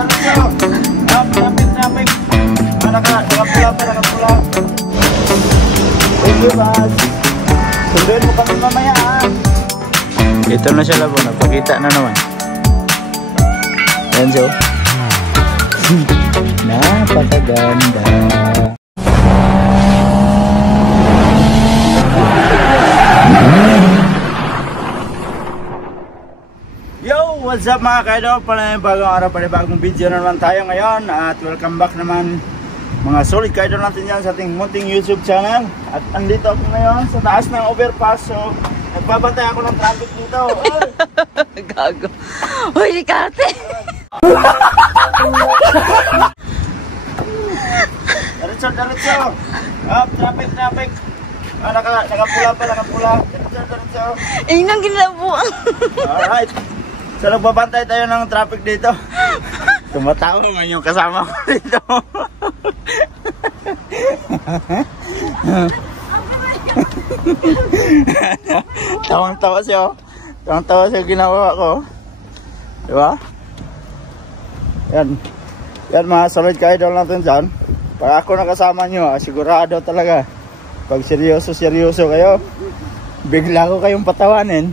Traffic. Nakapula. Thank you, boss. Sunduin mo kami mamaya, ha? Ito na siya, labo. Nagpakita na naman. Yan, so. Napakaganda. Yo! What's up mga kaidol? Pala yung bagong araw, bagong video na naman tayo ngayon. At welcome back naman mga solid kaidol natin yan sa ating munting YouTube channel. At andito ako ngayon sa taas ng overpass. So, nagbabantay ako ng traffic dito. Gago. Uy, Ricarte! Diretso. Traffic. Nakapula. Diretso. Nang ginabuang. Alright. So, nagbabantay tayo ng traffic dito. Tumatawa nga yung kasama ko dito. Tawang-tawa siya. Tawang-tawa siya ginawa ko. Diba? Yan mga solid ka-idol natin dyan. Pag ako nakasama nyo, sigurado talaga. Pag seryoso kayo, bigla ko kayong patawanin.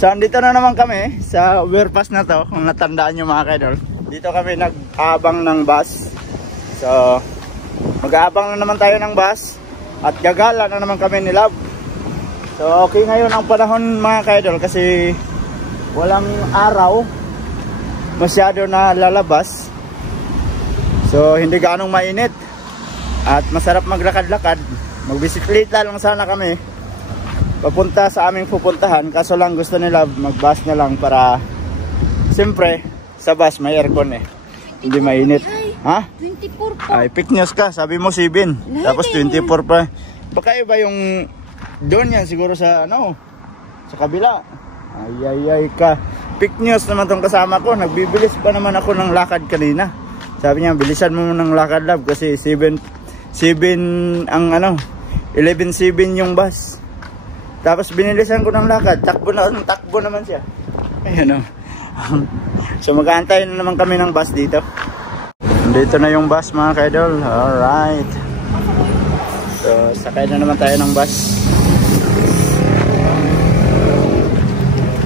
So, andito na naman kami sa overpass na to. Kung natandaan nyo mga ka-idol, dito kami nag-aabang ng bus. So, mag-aabang na naman tayo ng bus. At gagala na naman kami ni Love. So, okay ngayon ang panahon mga ka-idol kasi walang araw. Masyado na lalabas. So, hindi gaanong mainit. At masarap maglakad-lakad. Magbisikleta lang sana kami papunta sa aming pupuntahan. Kaso lang gusto nila mag-bus na lang para siyempre sa bus may aircon eh. Hindi mainit. Ha? 24 po. Ay, fake news ka. Sabi mo 7. Tapos 24 pa. Baka iba yung doon yan siguro sa ano, sa kabila. Ay ka. Fake news naman tong kasama ko. Nagbibilis pa naman ako ng lakad kanina. Sabi niya, bilisan mo ng lakad, Love, kasi 7 ang ano, 11-7 yung bus. Tapos binilisan ko ng lakad, takbo naman siya. Ayun o. So mag-aantay na naman kami ng bus dito. Dito na yung bus mga ka-idol. Alright. So sakay na naman tayo ng bus.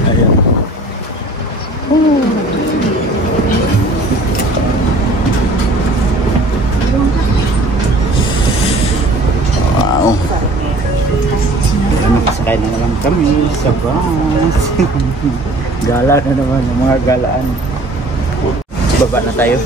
Ayun. Wow. Nakasakay na naman kami sa bus. Gala na naman ng mga galaan. Baba na tayo.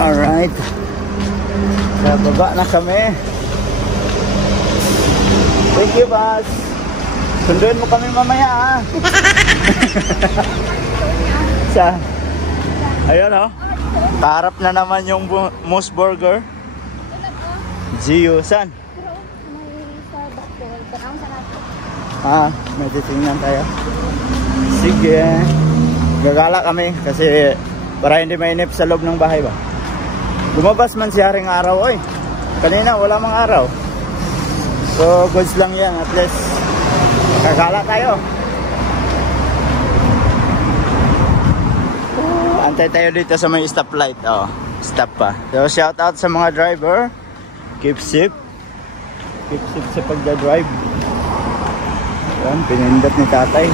Alright. Sa baba na kami. Thank you, boss. Sunduin mo kami mamaya, ha? Ayun, oh. Kaharap na naman yung Moose Burger. Gio, saan? May titingnan tayo. Sige. Gagala kami kasi para hindi mainip sa loob ng bahay ba. Lumabas man si Haring Araw, oy. Kanina wala mang araw. So goods lang yan, at least gagala tayo. Antay tayo dito sa may stoplight. Stop pa. So shout out sa mga driver. Keep safe sa pagdadrive. Yan, pinindot ni tatay.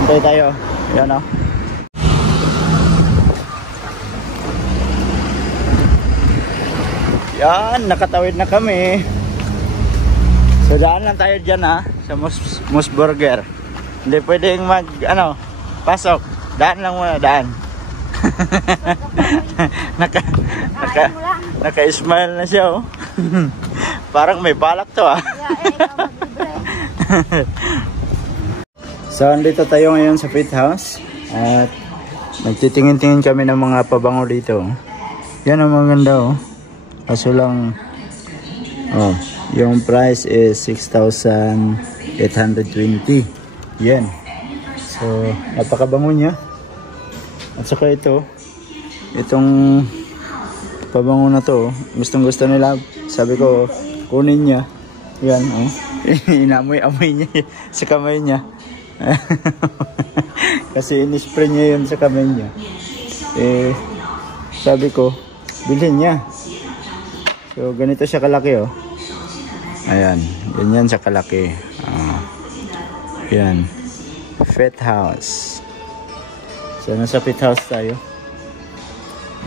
Antay tayo. Yan, oh. Yan, nakatawid na kami. So daan lang tayo dyan, ha, sa Moose Burger. Hindi pwedeng pasok. Daan lang muna, daan. Naka-smile na siya, oh. Parang may balak to, ah. So andito tayo ngayon sa Fit House. At nagtitingin-tingin kami ng mga pabango dito. Yan ang maganda, oh. Kaso lang Yung price is 6,820 yen. So, napakabango niya. At saka itong pabango na to, gustong gusto nila. Sabi ko, kunin niya. Yan, oh. Inamoy-amoy niya sa kamay niya. Kasi in-spray niya yun sa kamay niya. Sabi ko, bilhin niya. So, ganito siya kalaki, oh. Ayan, ganyan siya kalaki. Ayan. Pet house. So, nasa pet house tayo.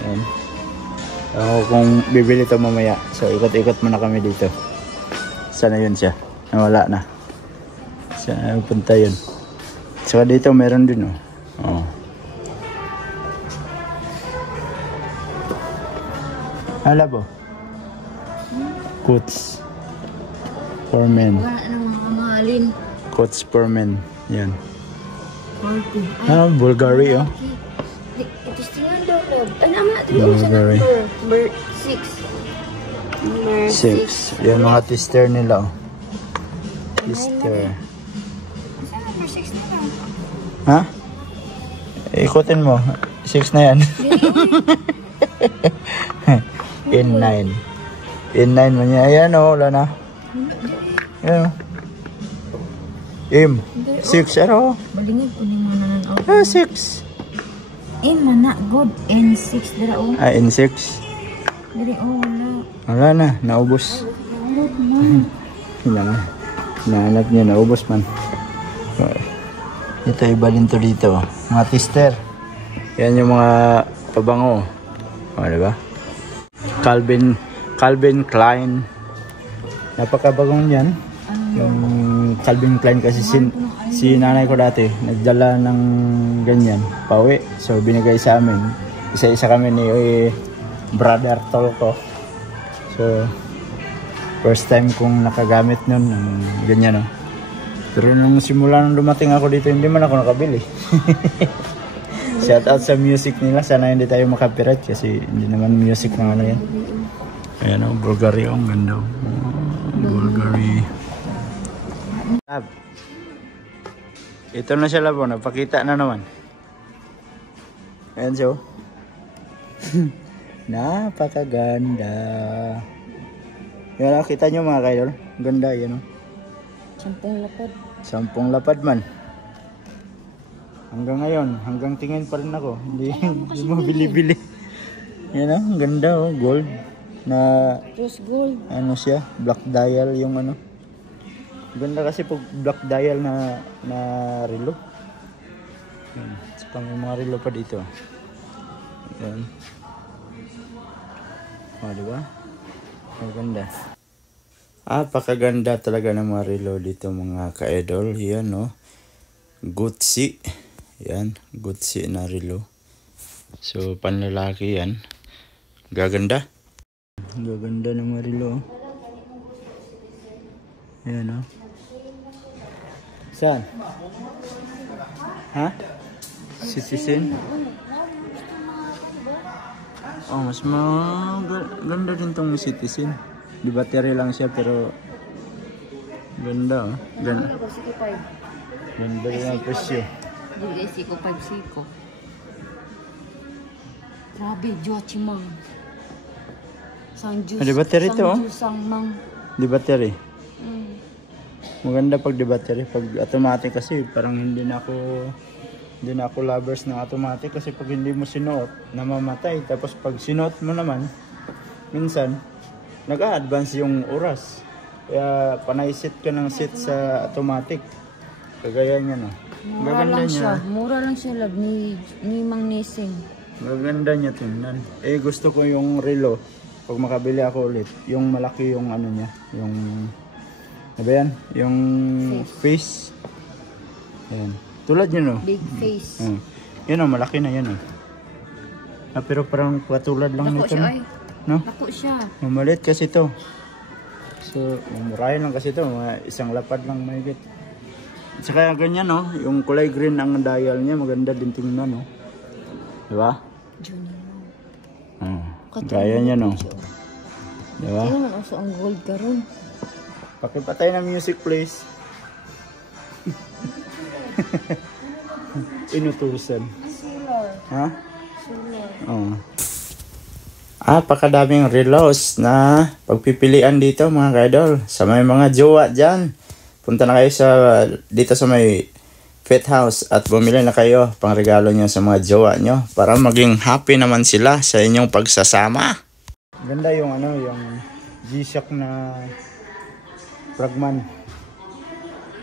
Ayan. Ako kung bibili ito mamaya. So, ikot-ikot muna kami dito. Sana yun siya. Nawala na. Sana punta yun. Saka dito meron din, oh. Oh. Hala po. Coats. For men. Wala nang mamahalin. Coats for men. Yan. 40. Bulgari, oh. Ito tingnan daw, love. Ano naman natin Bulgari. Number 6. Number 6. Yan mga tester nila, oh. Tester. Number 6 na lang. Ha? Ikutin mo. 6 na yan. In9. In9 man yan. Ayan, oh. Wala na. Ayan, oh. M. 6. Ano? Balingid po ni mga nanan. 6. Mana good. N6 dara o. N6. Diri o wala. Wala na. Naubos. Nahanap niya. Naubos man. Ito ibalin to dito. Mga tester. Yan yung mga pabango. O, diba? Calvin Klein. Napakabagong yan. Yung Calvin Klein kasi si nanay ko dati nagdala ng ganyan pauwi, so binigay sa amin, isa-isa kami ni brother Tolko. So first time kong nakagamit nun ng ganyan, no? Pero nung simula nung dumating ako dito, hindi man ako nakabili. Shout out sa music nila, sana hindi tayo makapirate kasi hindi naman music na ano yan. Ayan, oh, Bulgari, oh, ang ganda, oh. Bulgari. Lab. Ito na siya, labo. Napakita na naman. Ayan siya. Napakaganda. Yan, kita nyo mga kaidol. Ganda yan. 10 lapad. 10 lapad man. Hanggang ngayon, hanggang tingin pa rin ako. Hindi mo bili-bili. Yan, ang ganda, oh. Gold. Na Rose gold. ano siya, black dial yung ano. Ganda kasi pag black dial na relo. Yan. So, pang mga relo pa dito. Yan. O, diba? Maganda. Pakaganda talaga ng mga relo dito mga ka-idol. Yan, no? Gucci. Yan. Gucci na relo. So, panlalaki yan. Gaganda. Gaganda ng mga relo. Yan, no? Saan? Ha? Citizen? Oh, mas ganda din tong Citizen. Di battery lang siya pero ganda, oh. Ganda. Ganda rin ang presyo. Dili siko 5 siko. Grabe, Joachimang. Sang juice. Di battery to, oh. Sang mang. Di battery. Maganda pag di battery, pag automatic kasi parang hindi na ako lovers ng automatic kasi pag hindi mo sinuot, namamatay. Tapos pag sinuot mo naman, minsan nag-a-advance yung oras. Kaya panay set ka ng set sa automatic. Kagaya niya, no. Mura lang siya lab ni Mang Nising. Maganda niya tingnan. Gusto ko yung relo. Pag makabili ako ulit, yung malaki yung ano niya, yung ano ba yan? Yung face. Ayan. Tulad yun, no? Big face. Yun, no? Malaki na yan, no? Pero parang patulad lang nito, no? No? Lako siya. Mamalit kasi to. So, murahin lang kasi to. Isang lapad lang mahigit. Saka ganyan, no? Yung kulay green ang dial niya. Maganda din tingnan, no? Diba? Junior. Gaya niya, no? Diba? Tingnan mo ang gold karon. Pakipatay ng music, please. Inutusan. Solar. Ha? Solar. Oo. Pakadaming relos na pagpipilian dito mga kaidol. Sa may mga jowa dyan. Punta na kayo dito sa may Fit House at bumili na kayo pang regalo nyo sa mga jowa nyo para maging happy naman sila sa inyong pagsasama. Ganda yung yung G-Shock na fragman.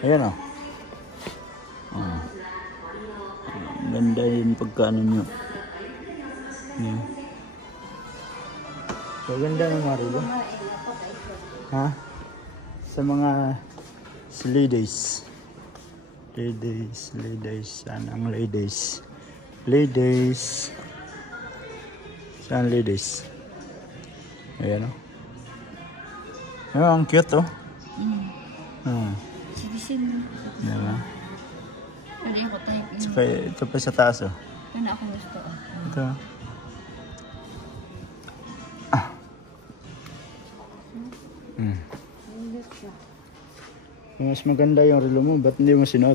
Ayan o. Ganda yung pagkaano nyo. Ayan. So ganda ng marilo. Ha? Sa mga ladies. Saan ang ladies? Saan ladies? Ayan o. Ang cute o. Sige. Diba? Pwede ako type. Saka ito pa sa taas o. Ano ako gusto? Ito. Mas maganda yung relo mo, ba't hindi mo sinuot?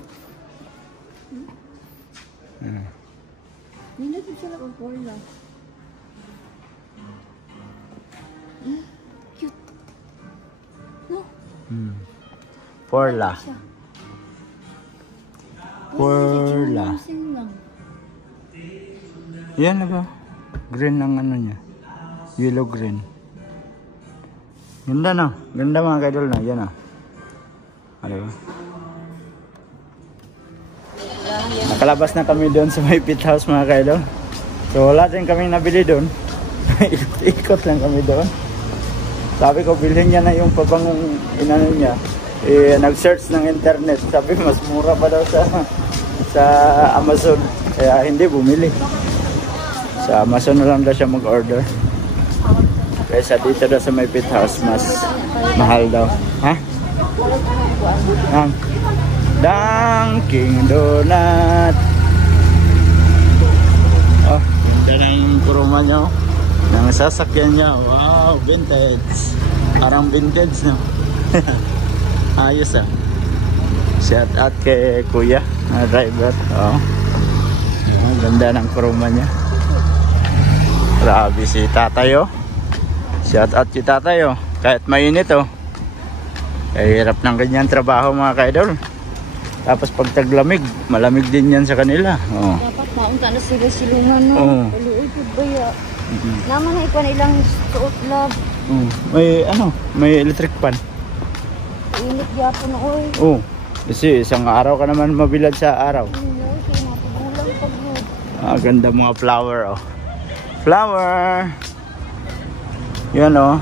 Hindi ko sila kung Porla. Cute. No? Porla. Yan na ba? Green ang ano niya. Yellow green. Ganda na. Ganda mga kaidol na. Yan na. Ano ba? Nakalabas na kami doon sa may Fit House mga kaidol. So wala din kami nabili doon. Ikot lang kami doon. Sabi ko bilhin niya na yung pabangong inano niya. Nag-search ng internet. Sabi mas mura pa daw sa Amazon. Kaya hindi bumili. Sa Amazon na lang daw siya mag-order. Kaysa dito daw sa may Fit House mas mahal daw. Ha? Dunkin' Donut. Oh, ganda ng kuruma niya. Ng sasakyan niya. Wow, vintage. Parang vintage, no? Ayos ah. Shout out kay kuya na driver. Oh. Ganda ng kuruma niya. Grabe si tatay oh. Shout out si tatay oh. Kahit mainit oh. Hirap ng ganyan trabaho mga kaidol. Tapos pag taglamig, malamig din yan sa kanila. Oh. Dapat maunta na sila silungan no. Oh. Paluoy po ba ya? Naman na ipan ilang suot lab. May electric fan. Init yapon na oy. Oh. Kasi isang araw ka naman mabilad sa araw. Ganda mga flower oh. Flower. Yan oh.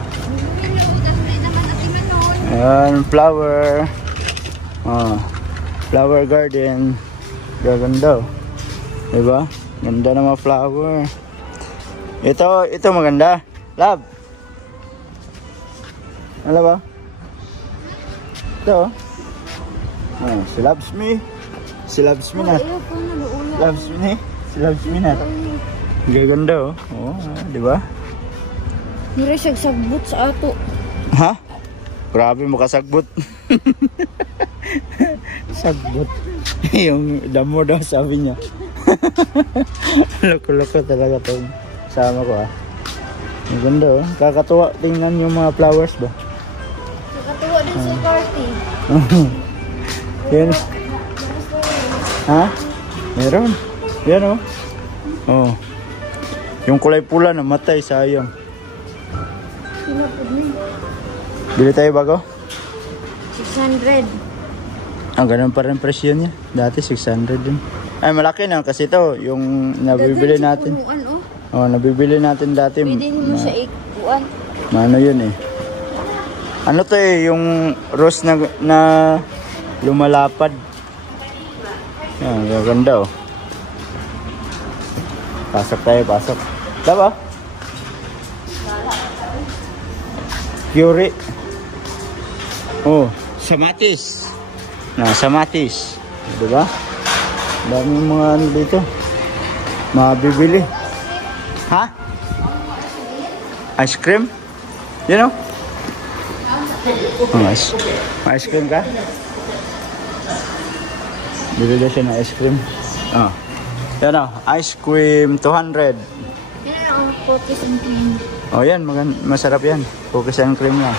Ayan, flower. Flower garden. Gaganda oh. Diba? Ganda na mga flower. Ito maganda. Love. Ano ba? Ito oh. Si loves me. Si loves me na. Loves me. Si loves me na. Gaganda oh. Diba? Nire siya sagbot sa ato. Ha? Grabe mo kasagbot. Sagbot. Yung damo daw sabi niya. Loko-loko talaga to. Sama ko ah. Ang ganda oh. Kakatuwa tingnan yung mga flowers ba? Kakatuwa din sa party. Yan. Ha? Meron. Yan oh. Oh. Yung kulay pula namatay, sayang. Bili tayo bago? 600. Ganun pa rin presyo niya. Dati 600 din. Ay malaki na kasi ito yung nabibili natin. Nabibili natin dati. Pwede mo siya ikuan. Ano yun eh. Ano to eh, yung rose na lumalapad. Yan, gaganda oh. Pasok tayo, pasok. Diba? Curie. Oh, Samatis. Samatis. Diba? Daming mga ano dito. Mabibili. Ha? Ice cream? You know? Nice. May ice cream ka? Bili daw siya ng ice cream. Oh. Yan o, ice cream 200. Yan ang cookies and cream. Oh yan, masarap yan. Cookies and cream lang.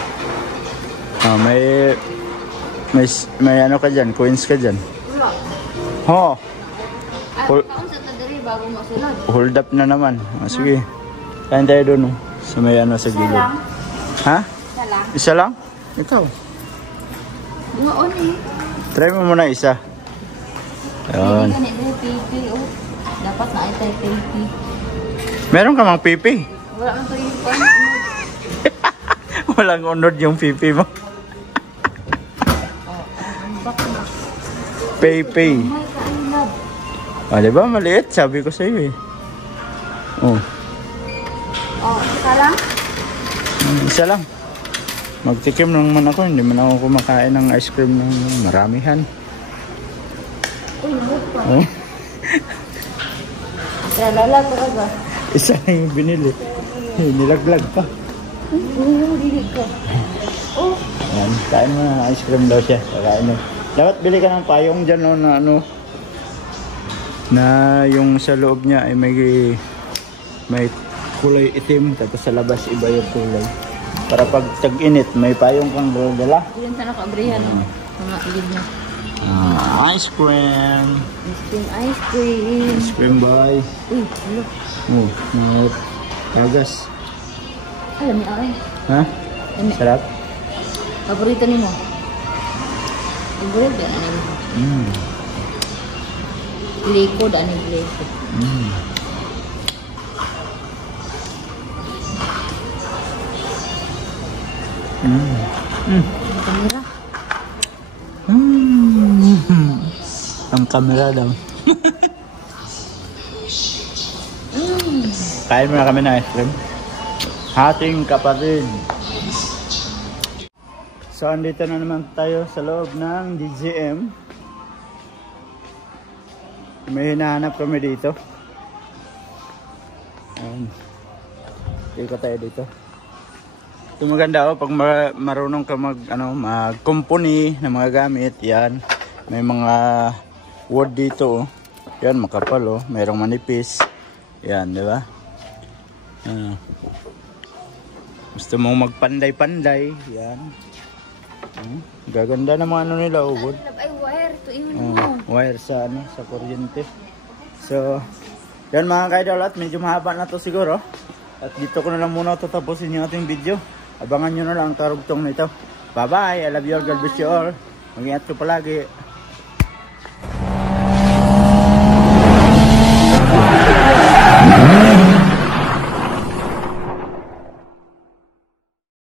Oh, may ano ka dyan, coins ka dyan. Wala. Oh. Kaon sa tadari bago masunod. Hold up na naman. Oh, sige. Kain tayo doon. So may ano sa gilid. lang. Ha? Isa lang. Isa lang? Ito. Doon eh. Try mo muna isa. Ayun. Hindi ka pipi. Oh. Dapat na itay pipi. Meron ka mang pipi? Wala man tayo yung Walang unod yung pipi mo. Pipi. Oh my God. Ah, diba? Maliit. Sabi ko sa'yo eh. Oh. Oh, isa lang? Isa lang. Magtikim naman ako. Hindi man ako kumakain ng ice cream ng maramihan. Uy, nabot pa. Oh. Tralala talaga. Isa lang yung binili. Nilaglag pa. Dilig ka. Oh. Ayan. Kain mo na. Ice cream daw siya. Kakain mo. Dapat bili ka ng payong dyan, no, na ano. Na yung sa loob niya ay may kulay itim. Tapos sa labas iba yung kulay. Para pag tag-init, may payong kang dala. Yan sa nakabrihan. Mga ilid na. Ice cream. Ice cream, ice cream. Ice cream boy. Uy, hello. Oh, mga tagas. Alam niya ay. Ha? Lami. Sarap? Paborito ni mo? Paborito na ni mo. Likod, ano yung likod? Ang kamera. Ang kamera daw. Kain muna kami ng ice cream. Hating kapatid. So, andito na naman tayo sa loob ng DGM. May hinahanap kami dito. Ayan. Ika tayo dito. Ito maganda pag marunong ka mag-company ng mga gamit. Yan. May mga wood dito. Yan, makapal. Mayroong manipis. Yan, di ba? Gusto mong magpanday-panday. Yan. Gaganda ng mga ano nila, wood. Ay, wire. Tuin mo. Wire sa kuryente. So, yan mga kaidol, at medyo mahaba na to siguro. At dito ko na lang muna tatapusin yung ating video. Abangan nyo na lang ang karugtong nito. Bye bye, I love you all, God bless you all. Mag-ingat ko palagi.